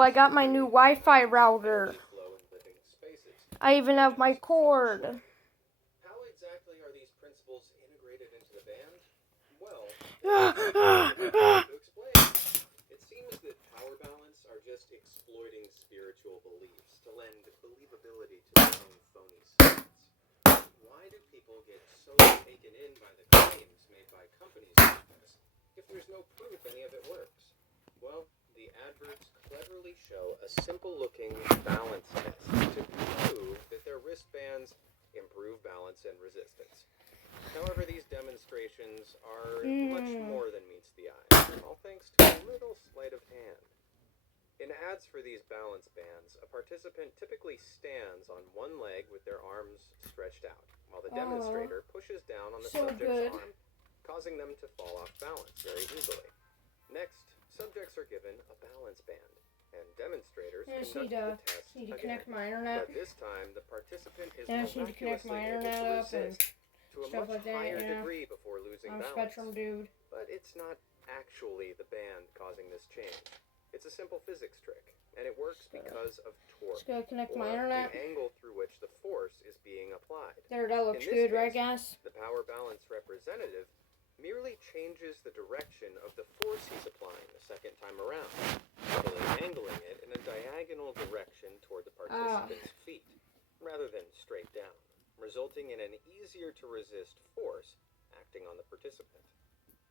I got my new Wi-Fi router. I even have my cord. How exactly are these principles integrated into the band? Well, to explain, it seems that power balance are just exploiting spiritual beliefs to lend believability to their own phony science. Why do people get so taken in by the claims made by companies like this if there's no proof any of it works? Well, the adverts cleverly show a simple-looking balance test to prove that their wristbands improve balance and resistance. However, these demonstrations are much more than meets the eye, all thanks to a little sleight of hand. In ads for these balance bands, a participant typically stands on one leg with their arms stretched out, while the demonstrator pushes down on the subject's arm, causing them to fall off balance very easily. Next, subjects are given a balance band, and demonstrators conduct the test again. But this time, the participant is miraculously able to resist to a much higher degree before losing balance. But it's not actually the band causing this change. It's a simple physics trick, and it works because of torque, or the angle through which the force is being applied. There, that looks good, right, guys? The power balance representative merely changes the direction of the force he's applying the second time around, angling it in a diagonal direction toward the participant's feet, rather than straight down, resulting in an easier-to-resist force acting on the participant.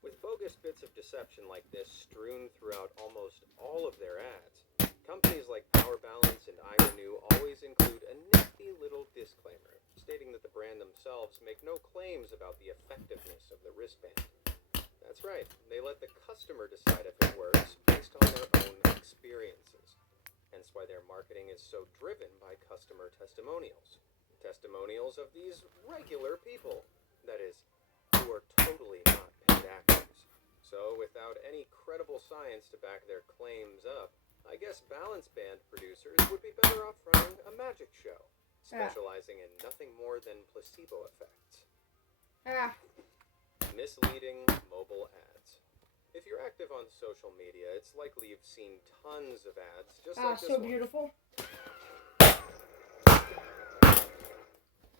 With bogus bits of deception like this strewn throughout almost all of their ads, companies like Power Balance and iRenew always include a nifty little disclaimer stating that the brand themselves make no claims about the effectiveness of the wristband. That's right, they let the customer decide if it works based on their own experiences. Hence why their marketing is so driven by customer testimonials. Testimonials of these regular people, that is, who are totally not paid actors. So, without any credible science to back their claims up, I guess balance band producers would be better off running a magic show, specializing in nothing more than placebo effects. Misleading mobile ads. If you're active on social media, it's likely you've seen tons of ads just like this so one. Beautiful.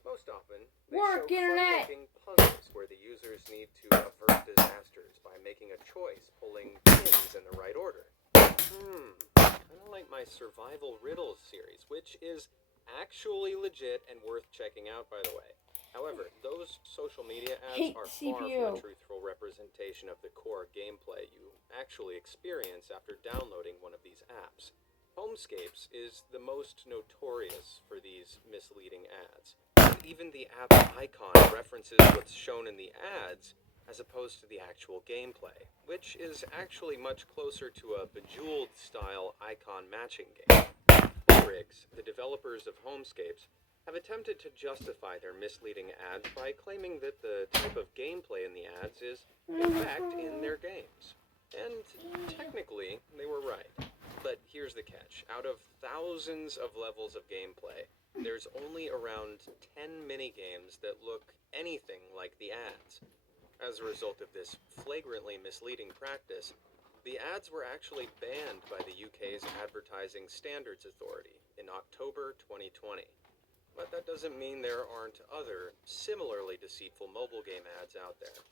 Most often, they Work, show internet! fun-looking puzzles where the users need to avert disasters by making a choice, pulling pins in the right order. Kind of like my Survival Riddles series, which is actually legit and worth checking out, by the way. However, those social media ads are far from a truthful representation of the core gameplay you actually experience after downloading one of these apps. Homescapes is the most notorious for these misleading ads. Even the app's icon references what's shown in the ads as opposed to the actual gameplay, which is actually much closer to a Bejeweled-style icon matching game. Briggs, the developers of Homescapes, have attempted to justify their misleading ads by claiming that the type of gameplay in the ads is, in fact, in their games. And technically, they were right. But here's the catch. Out of thousands of levels of gameplay, there's only around 10 minigames that look anything like the ads. As a result of this flagrantly misleading practice, the ads were actually banned by the UK's Advertising Standards Authority in October 2020. But that doesn't mean there aren't other, similarly deceitful mobile game ads out there.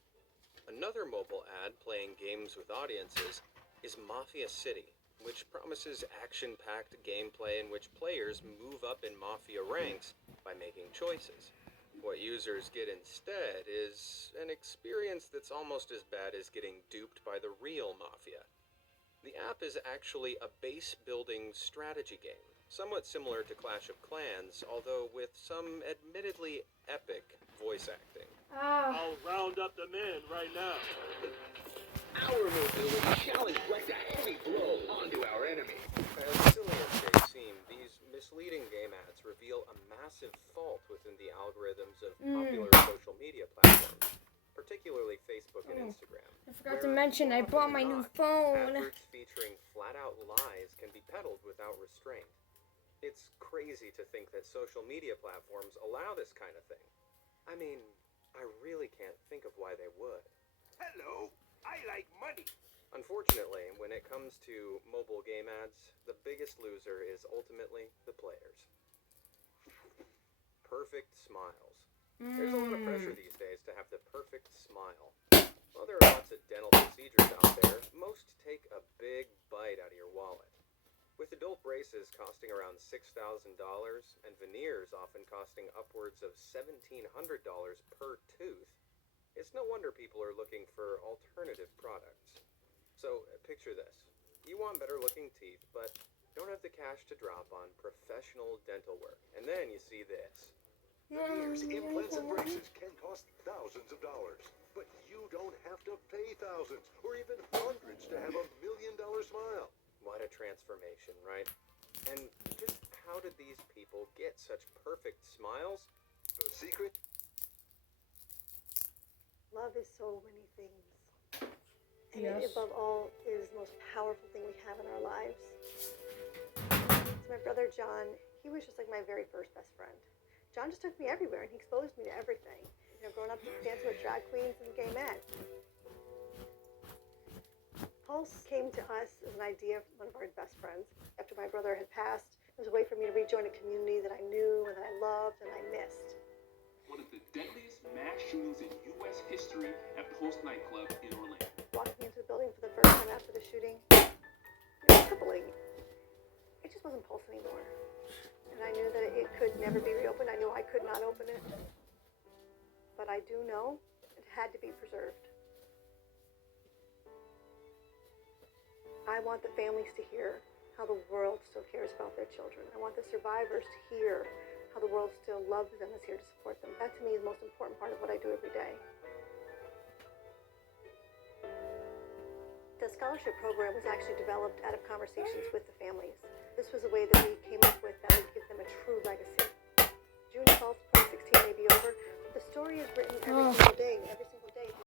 Another mobile ad playing games with audiences is Mafia City, which promises action-packed gameplay in which players move up in Mafia ranks by making choices. What users get instead is an experience that's almost as bad as getting duped by the real Mafia. The app is actually a base-building strategy game, somewhat similar to Clash of Clans, although with some admittedly epic voice acting. I'll round up the men right now. Our mobility shall inflict a heavy blow onto our enemy. As silly as they seem, these misleading game ads reveal a massive fault within the algorithms of popular social media platforms, particularly Facebook and Instagram. I forgot to mention, I bought my new phone. Adverts featuring flat-out lies can be peddled without restraint. It's crazy to think that social media platforms allow this kind of thing. I mean, I really can't think of why they would. Hello, I like money. Unfortunately, when it comes to mobile game ads, the biggest loser is ultimately the players. Perfect smiles. There's a lot of pressure these days to have the perfect smile. While there are lots of dental procedures out there, most take a big bite out of your wallet. With adult braces costing around $6,000 and veneers often costing upwards of $1,700 per tooth, it's no wonder people are looking for alternative products. So, picture this. You want better looking teeth, but don't have the cash to drop on professional dental work. And then you see this. Veneers, implants, and braces can cost thousands of dollars. But you don't have to pay thousands or even hundreds to have a $1 million smile. What a transformation, right? And just how did these people get such perfect smiles? The secret? Love is so many things. And Yes. it, above all, is the most powerful thing we have in our lives. So my brother John, he was just like my very first best friend. John just took me everywhere and he exposed me to everything. You know, growing up dancing with drag queens and gay men. Pulse came to us as an idea from one of our best friends. After my brother had passed, it was a way for me to rejoin a community that I knew and that I loved and I missed. One of the deadliest mass shootings in U.S. history at Pulse nightclub in Orlando. Walking into the building for the first time after the shooting, it was crippling. It just wasn't Pulse anymore. And I knew that it could never be reopened. I knew I could not open it. But I do know it had to be preserved. I want the families to hear how the world still cares about their children. I want the survivors to hear how the world still loves them and is here to support them. That to me is the most important part of what I do every day. The scholarship program was actually developed out of conversations with the families. This was a way that we came up with that would give them a true legacy. June 12th, 2016 may be over, but the story is written every single day, every single